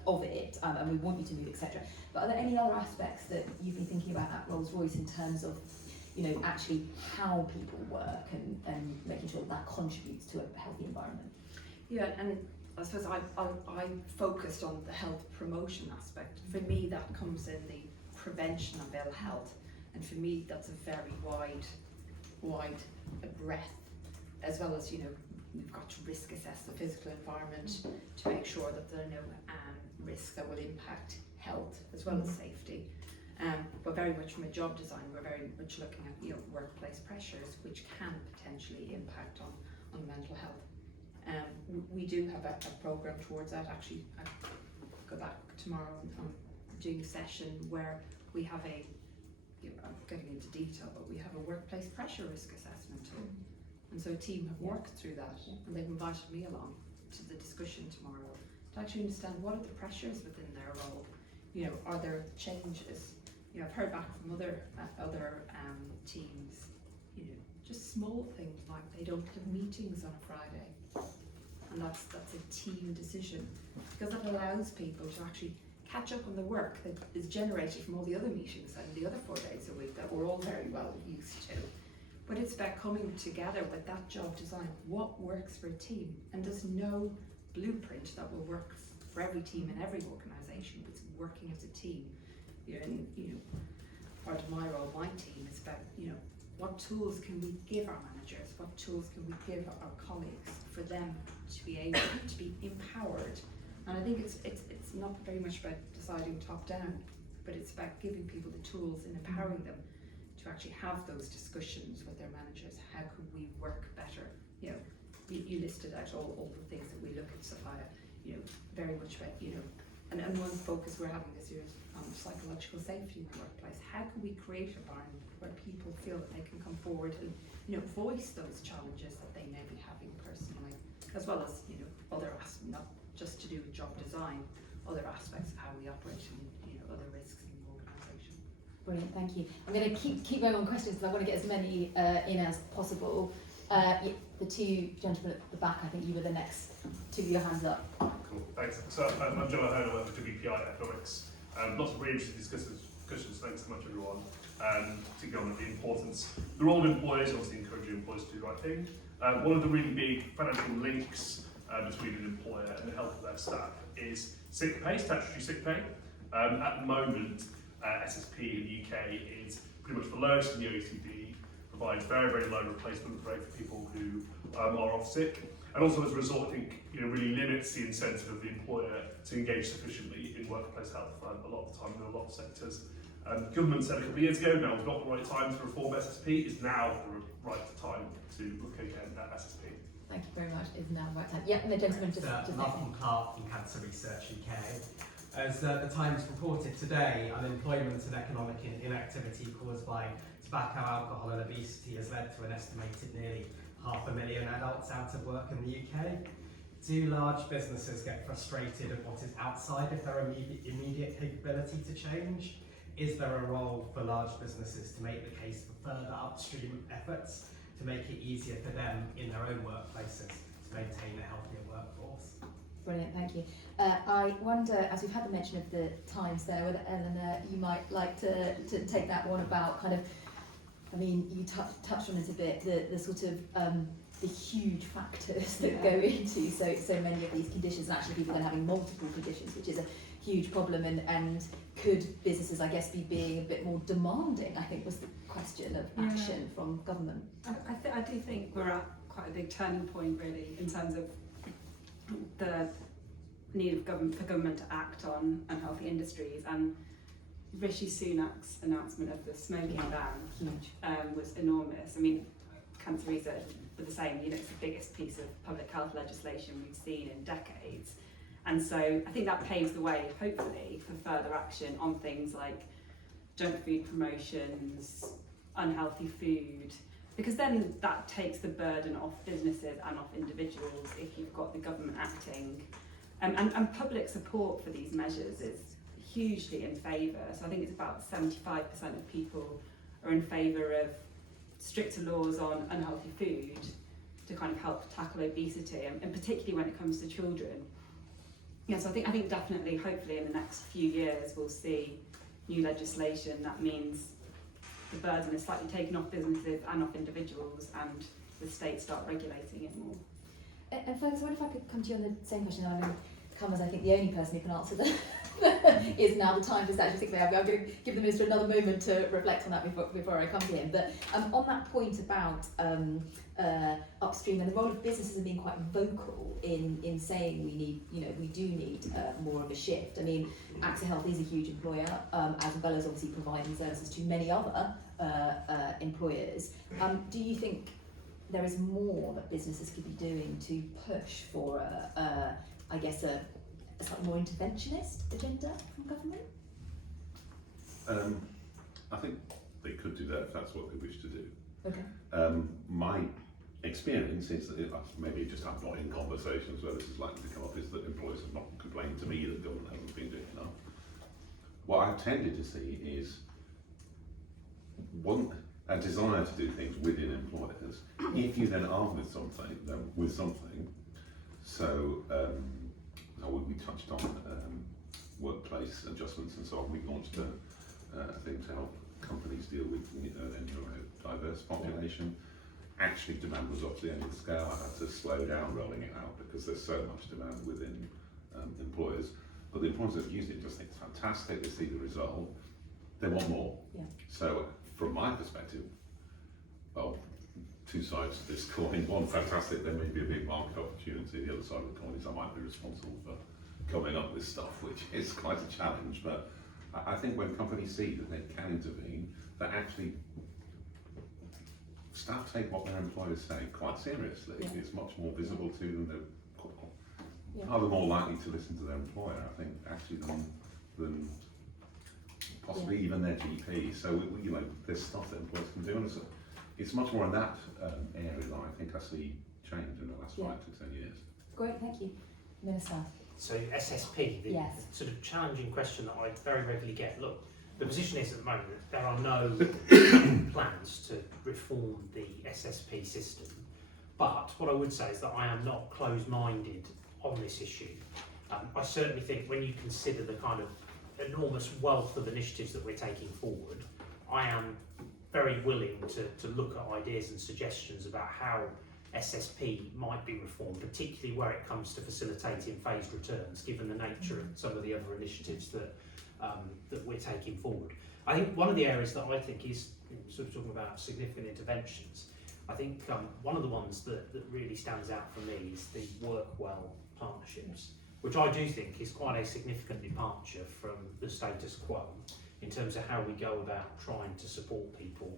of it, and we want you to move, etc. But are there any other aspects that you've been thinking about at Rolls-Royce in terms of actually how people work and making sure that contributes to a healthy environment? Yeah, and I suppose I focused on the health promotion aspect. For me, that comes in the prevention of ill health, and for me, that's a very wide breadth, as well as we've got to risk assess the physical environment to make sure that there are no risks that will impact health as well as safety. But very much from a job design, we're very much looking at, you know, workplace pressures, which can potentially impact on mental health. We do have a programme towards that. Actually, I go back tomorrow and doing a session where we have a, you know, I'm getting into detail, but we have a workplace pressure risk assessment tool. And so a team have worked through that, and they've invited me along to the discussion tomorrow to actually understand what are the pressures within their role. You know, are there changes? You know, I've heard back from other teams, you know, just small things like they don't have meetings on a Friday, and that's a team decision, because it allows people to actually catch up on the work that is generated from all the other meetings and the other 4 days a week that we're all very well used to. But it's about coming together with that job design. What works for a team? And there's no blueprint that will work for every team in every organisation. It's working as a team. You know, and, you know, part of my role, my team, is about, you know, what tools can we give our managers? What tools can we give our colleagues for them to be able to be empowered? And I think it's not very much about deciding top down, but it's about giving people the tools and empowering them to actually have those discussions with their managers. How could we work better? You know, you listed out all the things that we look at, Sophia, you know, very much about, you know, and one focus we're having this year is on psychological safety in the workplace. How can we create an environment where people feel that they can come forward and, you know, voice those challenges that they may be having personally, as well as, you know, other aspects, not just to do with job design, other aspects of how we operate and, you know, other risks in the organisation. Brilliant, thank you. I'm going to keep going on questions because I want to get as many in as possible. The two gentlemen at the back, I think you were the next two with your hands up. Cool, thanks. So I'm Joe Ahern, I work for WPI Economics. Lots of really interesting discussions, thanks so much everyone. To go on the importance, the role of employers, obviously encouraging employers to do the right thing. One of the really big financial links between an employer and the health of their staff is sick pay, statutory sick pay. At the moment, SSP in the UK is pretty much the lowest in the OECD, provides very, very low replacement rate for people who are off sick. And also as a result, I think, you know, really limits the incentive of the employer to engage sufficiently in workplace health a lot of the time in a lot of sectors. Government said a couple of years ago, now is not the right time to reform SSP, is now the right time to look again at SSP. Thank you very much. Is now the right time. Yeah, and the gentleman just Malcolm Clark from Cancer Research UK. As the Times reported today, unemployment and economic inactivity caused by tobacco, alcohol and obesity has led to an estimated nearly 500,000 adults out of work in the UK. Do large businesses get frustrated at what is outside of their immediate capability to change? Is there a role for large businesses to make the case for further upstream efforts to make it easier for them in their own workplaces to maintain a healthier workforce? Brilliant, thank you. I wonder, as we've had the mention of the Times there, whether Eleanor, you might like to take that one about kind of, I mean, you touched on it a bit, the sort of the huge factors that go into so many of these conditions, and actually people then having multiple conditions, which is a huge problem, and could businesses, I guess, be being a bit more demanding, I think was the question of action from government. I do think we're at quite a big turning point really in terms of the need of government to act on unhealthy industries, and Rishi Sunak's announcement of the smoking ban was enormous. I mean, Cancer Research were the same, you know, it's the biggest piece of public health legislation we've seen in decades. And so I think that paves the way, hopefully, for further action on things like junk food promotions, unhealthy food, because then that takes the burden off businesses and off individuals if you've got the government acting. And public support for these measures is hugely in favour. So I think it's about 75% of people are in favour of stricter laws on unhealthy food to kind of help tackle obesity, and particularly when it comes to children. Yeah, so I think definitely, hopefully in the next few years, we'll see new legislation that means the burden is slightly taken off businesses and off individuals, and the state start regulating it more. And Fergus, I wonder if I could come to you on the same question. I'm going to come as I think the only person who can answer is now the time to actually think about it. I'm going to give the Minister another moment to reflect on that before I come to him. But on that point about upstream and the role of businesses and being quite vocal in saying we do need more of a shift. I mean, AXA Health is a huge employer, as well as obviously providing services to many other employers. Do you think there is more that businesses could be doing to push for a slightly more interventionist agenda from government? I think they could do that if that's what they wish to do. Okay. My experience is that maybe just I'm not in conversations where this is likely to come up, is that employers have not complained to me that government hasn't been doing enough. What I've tended to see is a desire to do things within employers. If you then arm with something, so we touched on workplace adjustments and so on. We launched a thing to help companies deal with their neurodiverse population. Actually, demand was up to the end of the scale. I had to slow down rolling it out because there's so much demand within employers. But the employers that have used it just think it's fantastic. They see the result. They want more. Yeah. So, from my perspective, well, two sides to this coin. One, fantastic, there may be a big market opportunity. The other side of the coin is I might be responsible for coming up with stuff, which is quite a challenge. But I think when companies see that they can intervene, that actually staff take what their employers say quite seriously. Yeah. It's much more visible to them. They're rather more likely to listen to their employer, I think, actually than possibly even their GP. So there's stuff that employers can do, and it's much more in that area that I think I see change in the last 5 to 10 years. Great, thank you, Minister. So SSP, the Yes. sort of challenging question that I very regularly get. Look, the position is at the moment there are no plans to reform the SSP system. But what I would say is that I am not closed-minded on this issue. I certainly think when you consider the kind of enormous wealth of initiatives that we're taking forward, I am very willing to look at ideas and suggestions about how SSP might be reformed, particularly where it comes to facilitating phased returns, given the nature of some of the other initiatives that we're taking forward. I think one of the areas that I think is sort of talking about significant interventions, I think one of the ones that really stands out for me is the Workwell partnerships, which I do think is quite a significant departure from the status quo in terms of how we go about trying to support people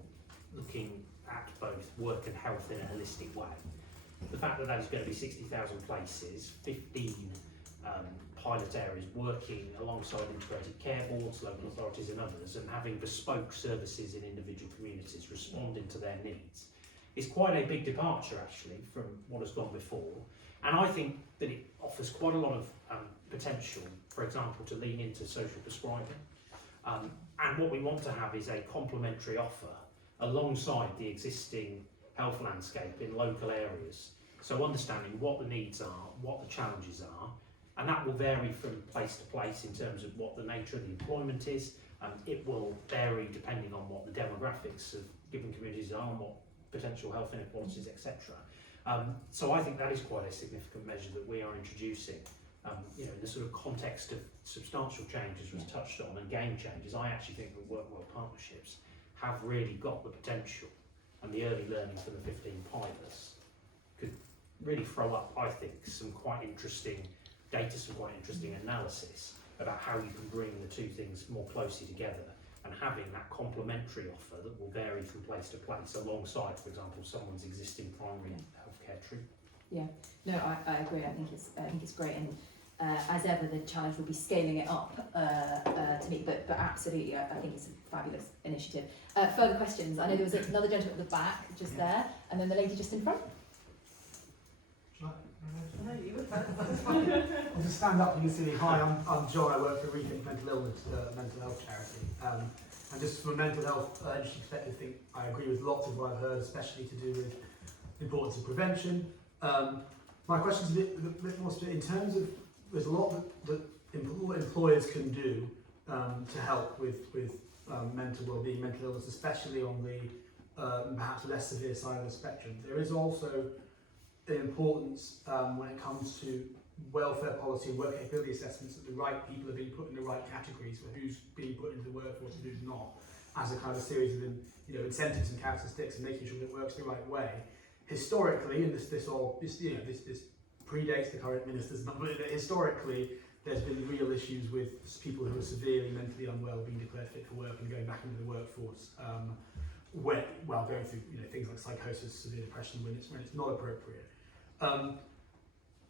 looking at both work and health in a holistic way. The fact that there's going to be 60,000 places, 15 pilot areas working alongside integrated care boards, local authorities and others, and having bespoke services in individual communities responding to their needs is quite a big departure actually from what has gone before. And I think that it offers quite a lot of potential, for example, to lean into social prescribing. And what we want to have is a complementary offer alongside the existing health landscape in local areas. So understanding what the needs are, what the challenges are, and that will vary from place to place in terms of what the nature of the employment is. It will vary depending on what the demographics of given communities are and what potential health inequalities, etc. So I think that is quite a significant measure that we are introducing. In the sort of context of substantial changes was touched on and game changes, I actually think that Workwell partnerships have really got the potential, and the early learning from the 15 pilots could really throw up, I think, some quite interesting data, some quite interesting analysis about how you can bring the two things more closely together and having that complementary offer that will vary from place to place alongside, for example, someone's existing primary healthcare treatment. Yeah, no, I agree. I think it's great, and as ever, the challenge will be scaling it up to meet. But absolutely, I think it's a fabulous initiative. Further questions? I know there was another gentleman at the back just there, and then the lady just in front. I'll just stand up and you see, hi, I'm John, I work for Rethink Mental Illness, mental health charity. And just from a mental health industry perspective, I think I agree with lots of what I've heard, especially to do with the importance of prevention. My question is a bit more specific in terms of, there's a lot that employers can do to help with mental well-being, mental illness, especially on the perhaps less severe side of the spectrum. There is also an importance when it comes to welfare policy and work capability assessments, that the right people are being put in the right categories for who's being put into the workforce and who's not, as a kind of a series of incentives and carrots and sticks, and making sure that it works the right way. Historically, and this predates the current ministers, but historically there's been real issues with people who are severely mentally unwell being declared fit for work and going back into the workforce, while going through things like psychosis, severe depression when it's not appropriate.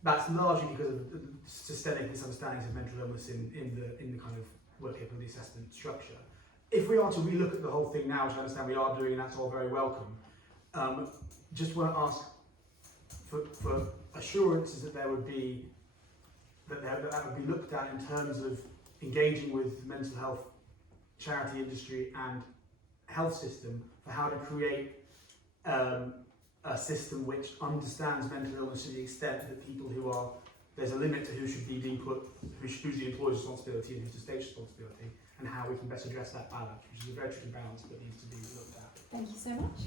That's largely because of the systemic misunderstandings of mental illness in the kind of work capability assessment structure. If we are to relook at the whole thing now, which I understand we are doing, and that's all very welcome, just want to ask for assurances that that would be looked at in terms of engaging with the mental health charity industry and health system for how to create a system which understands mental illness to the extent that people there's a limit to who should be being put, who's the employer's responsibility and who's the state's responsibility, and how we can best address that balance, which is a very tricky balance but needs to be looked at. Thank you so much.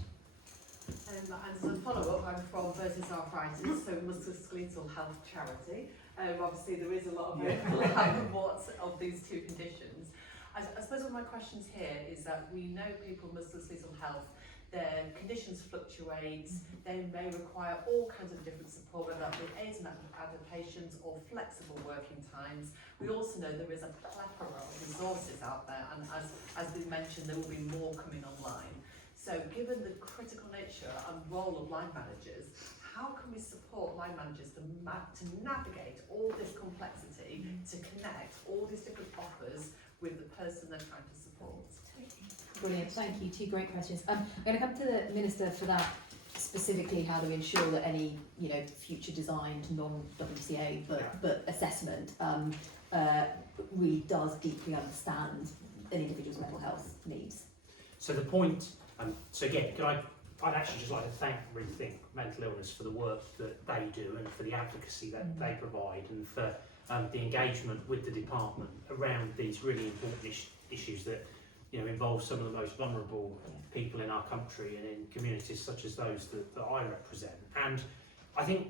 And as a follow-up, I'm from Versus Arthritis, so musculoskeletal health charity. Obviously there is a lot of overlap of these two conditions. I suppose one of my questions here is that we know people with musculoskeletal health, their conditions fluctuate, they may require all kinds of different support, whether that be aids and adaptations or flexible working times. We also know there is a plethora of resources out there, and as we mentioned, there will be more coming online. So given the critical nature and role of line managers, how can we support line managers to navigate all this complexity, to connect all these different offers with the person they're trying to support? Brilliant, thank you. Two great questions. I'm going to come to the Minister for that, specifically how to ensure that any future designed non-WCA but assessment really does deeply understand an individual's mental health needs. So the point, so again, I'd actually just like to rethink mental illness for the work that they do and for the advocacy that they provide, and for the engagement with the department around these really important issues that involve some of the most vulnerable people in our country and in communities such as those that I represent. And I think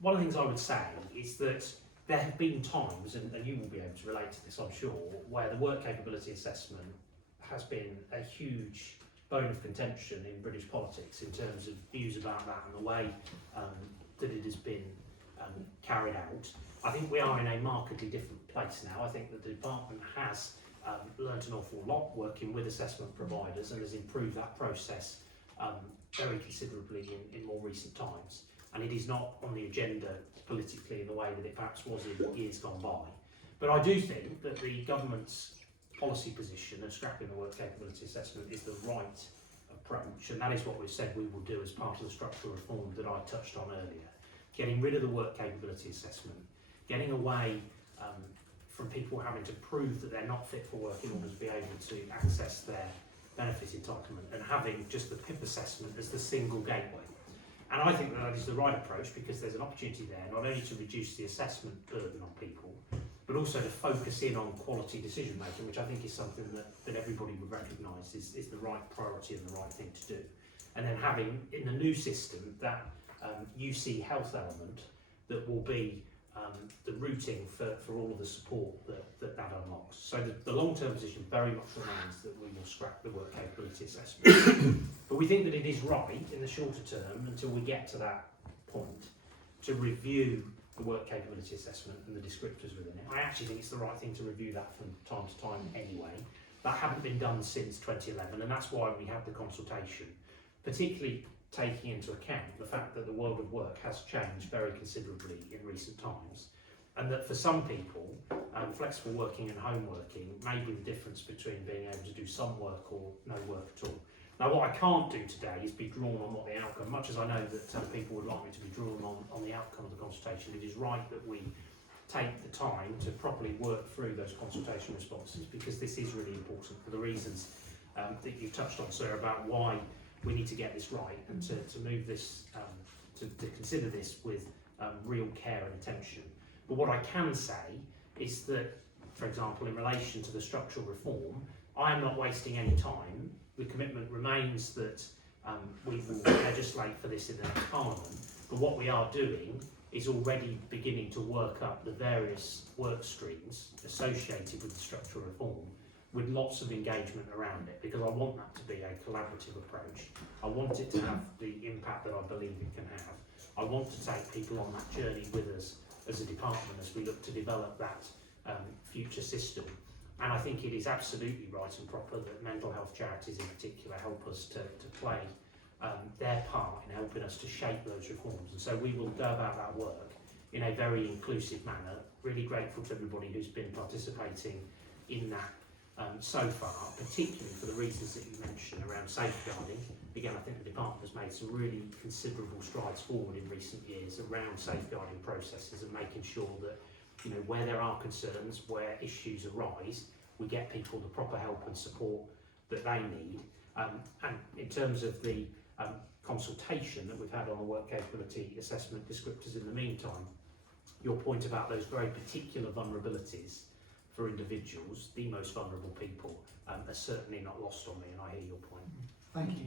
one of the things I would say is that there have been times, and you will be able to relate to this I'm sure, where the work capability assessment has been a huge bone of contention in British politics in terms of views about that and the way that it has been carried out. I think we are in a markedly different place now. I think that the department has learnt an awful lot working with assessment providers and has improved that process very considerably in more recent times. And it is not on the agenda politically in the way that it perhaps was in years gone by. But I do think that the government's policy position of scrapping the work capability assessment is the right approach, and that is what we've said we will do as part of the structural reform that I touched on earlier. Getting rid of the work capability assessment, getting away from people having to prove that they're not fit for work in order to be able to access their benefit entitlement, and having just the PIP assessment as the single gateway. And I think that is the right approach, because there's an opportunity there not only to reduce the assessment burden on people, but also to focus in on quality decision making, which I think is something that everybody would recognise is the right priority and the right thing to do. And then having in the new system that UC health element that will be the routing for all of the support that unlocks. So the long-term position very much remains that we will scrap the work capability assessment. But we think that it is right in the shorter term, until we get to that point, to review the work capability assessment and the descriptors within it. I actually think it's the right thing to review that from time to time anyway. That hadn't been done since 2011, and that's why we had the consultation, particularly taking into account the fact that the world of work has changed very considerably in recent times, and that for some people, flexible working and home working may be the difference between being able to do some work or no work at all. Now, what I can't do today is be drawn on what the outcome, much as I know that people would like me to be drawn on the outcome of the consultation. It is right that we take the time to properly work through those consultation responses, because this is really important for the reasons that you've touched on, sir, about why we need to get this right and to move this, to consider this with real care and attention. But what I can say is that, for example, in relation to the structural reform, I am not wasting any time. The commitment remains that we will legislate for this in the next Parliament, But what we are doing is already beginning to work up the various work streams associated with the structural reform with lots of engagement around it, because I want that to be a collaborative approach. I want it to have the impact that I believe it can have. I want to take people on that journey with us as a department as we look to develop that future system. And I think it is absolutely right and proper that mental health charities in particular help us to play their part in helping us to shape those reforms. And so we will go about that work in a very inclusive manner. Really grateful to everybody who's been participating in that so far, particularly for the reasons that you mentioned around safeguarding. Again, I think the department has made some really considerable strides forward in recent years around safeguarding processes and making sure that, you know, where there are concerns, where issues arise, we get people the proper help and support that they need. And in terms of the consultation that we've had on the work capability assessment descriptors in the meantime, your point about those very particular vulnerabilities for individuals, the most vulnerable people, are certainly not lost on me, and I hear your point. Thank you.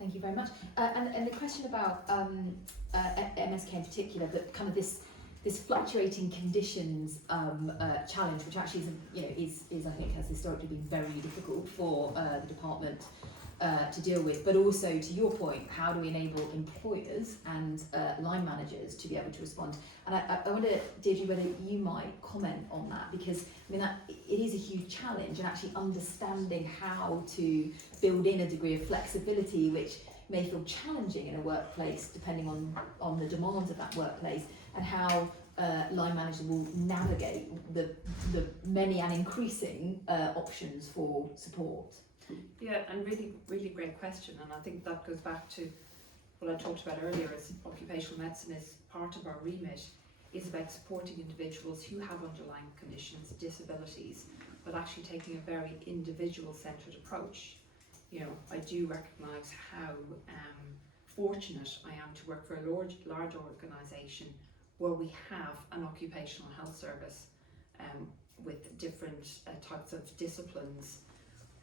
Thank you very much. And the question about MSK in particular, but kind of this fluctuating conditions challenge, which actually is I think has historically been very difficult for the department to deal with, but also to your point, how do we enable employers and line managers to be able to respond? And I wonder, Deirdre, whether you might comment on that, because I mean it is a huge challenge, and actually understanding how to build in a degree of flexibility, which may feel challenging in a workplace depending on the demands of that workplace, and how line managers will navigate the many and increasing options for support. Yeah, and really great question, and I think that goes back to what I talked about earlier, is occupational medicine is part of our remit, is about supporting individuals who have underlying conditions, disabilities, but actually taking a very individual-centred approach. You know, I do recognise how fortunate I am to work for a large organisation where we have an occupational health service with different types of disciplines,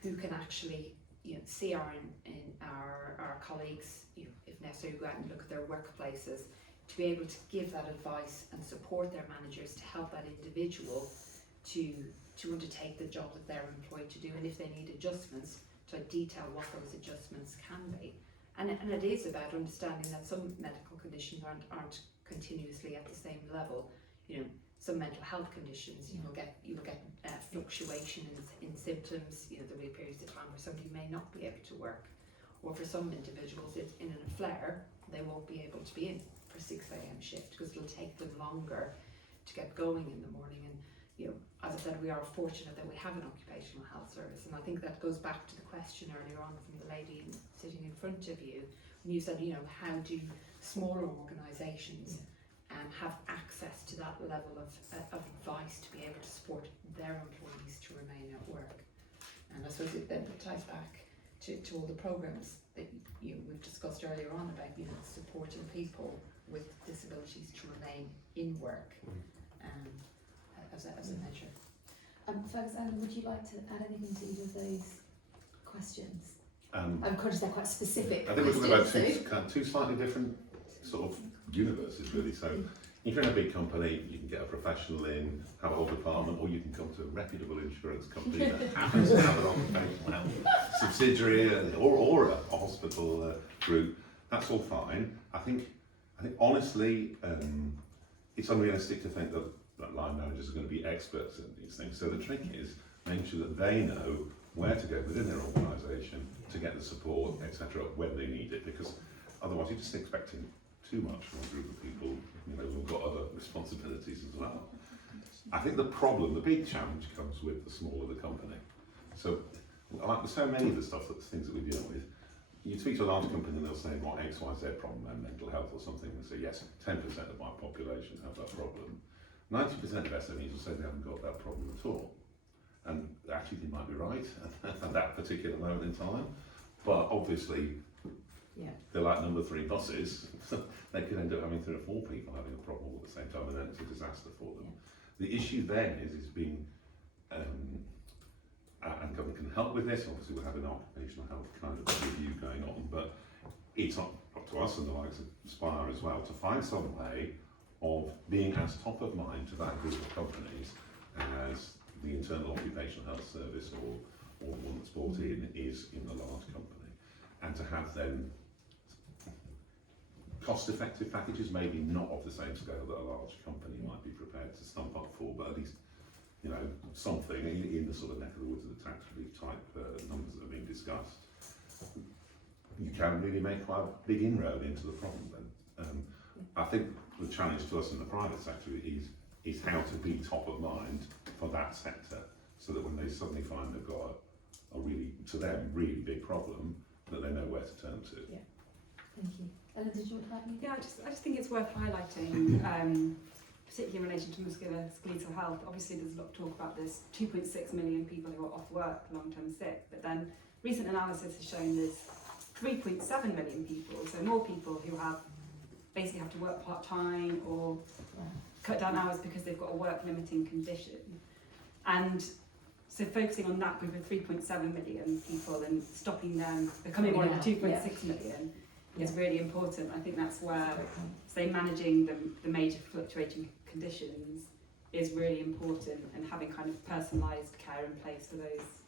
who can actually, you know, see our colleagues, you know, if necessary, go out and look at their workplaces, to be able to give that advice and support their managers to help that individual to undertake the job that they're employed to do, and if they need adjustments, to detail what those adjustments can be. And it is about understanding that some medical conditions aren't continuously at the same level. You know, some mental health conditions, you will get fluctuation in symptoms. You know, there'll be periods of time where somebody may not be able to work, or for some individuals, it's in a flare, they won't be able to be in for 6 a.m. shift because it'll take them longer to get going in the morning. And you know, as I said, we are fortunate that we have an occupational health service, and I think that goes back to the question earlier on from the lady sitting in front of you, when you said, you know, how do smaller organisations have access to that level of advice to be able to support their employees to remain at work. And I suppose it then ties back to all the programmes that we've discussed earlier on about, you know, supporting people with disabilities to remain in work as a measure. Fergus, would you like to add anything to either of those questions? I'm conscious they're quite specific. I think we're talking about two slightly different sort of universes, really. So if you're in a big company, you can get a professional in, have a whole department, or you can come to a reputable insurance company that happens to have an occupational health subsidiary or a hospital group. That's all fine. I think honestly, it's unrealistic to think that line managers are going to be experts in these things. So the trick is making sure that they know where to go within their organisation to get the support, etc., when they need it, because otherwise you're just expecting too much from a group of people, you know, who've got other responsibilities as well. I think the big challenge comes with the smaller the company. So, like with so many of the things that we deal with, you speak to a large company and they'll say, what X, Y, Z problem, and mental health or something, and say, yes, 10% of my population have that problem. 90% of SMEs will say they haven't got that problem at all. And actually they might be right at that particular moment in time, but obviously they're like number 3 buses, so they could end up having 3 or 4 people having a problem all at the same time, and then it's a disaster for them. The issue then is being, and government can help with this, obviously we'll have an occupational health kind of review going on, but it's not up to us and the likes of Spire as well to find some way of being as top of mind to that group of companies as the Internal Occupational Health Service or the one that's brought in is in the large company, and to have them cost-effective packages, maybe not of the same scale that a large company might be prepared to stump up for, but at least, you know, something in the sort of neck of the woods of the tax relief type numbers that are being discussed. You can really make quite a big inroad into the problem then. I think the challenge to us in the private sector is how to be top of mind for that sector, so that when they suddenly find they've got a really, to them, really big problem, that they know where to turn to. Yeah. Thank you. Ellen, did you want to add anything? Yeah, I just think it's worth highlighting, particularly in relation to musculoskeletal health. Obviously, there's a lot of talk about this 2.6 million people who are off work, long-term sick, but then recent analysis has shown there's 3.7 million people, so more people who basically have to work part-time or cut down hours because they've got a work-limiting condition. And so focusing on that group of 3.7 million people and stopping them becoming one of the 2.6 million is really important. I think that's where, say, managing the major fluctuating conditions is really important, and having kind of personalised care in place for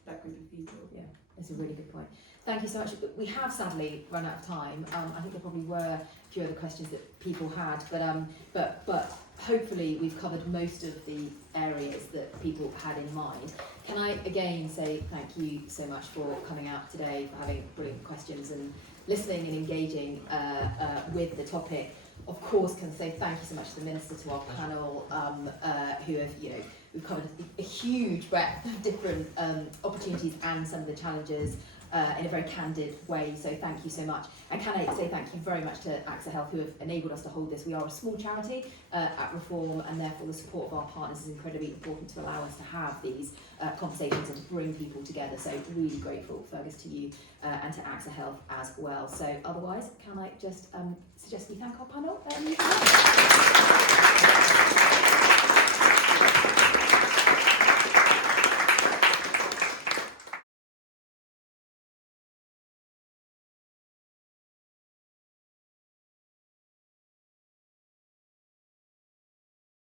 that group of people. Yeah, that's a really good point. Thank you so much. We have sadly run out of time. I think there probably were a few other questions that people had, but hopefully we've covered most of the areas that people had in mind. Can I again say thank you so much for coming out today, for having brilliant questions and listening and engaging with the topic. Of course, can say thank you so much to the Minister, to our panel, who have, we've covered a huge breadth of different opportunities and some of the challenges in a very candid way, so thank you so much. And can I say thank you very much to AXA Health, who have enabled us to hold this. We are a small charity at Reform, and therefore the support of our partners is incredibly important to allow us to have these conversations and to bring people together, so really grateful, Fergus, to you and to AXA Health as well. So otherwise, can I just suggest we thank our panel?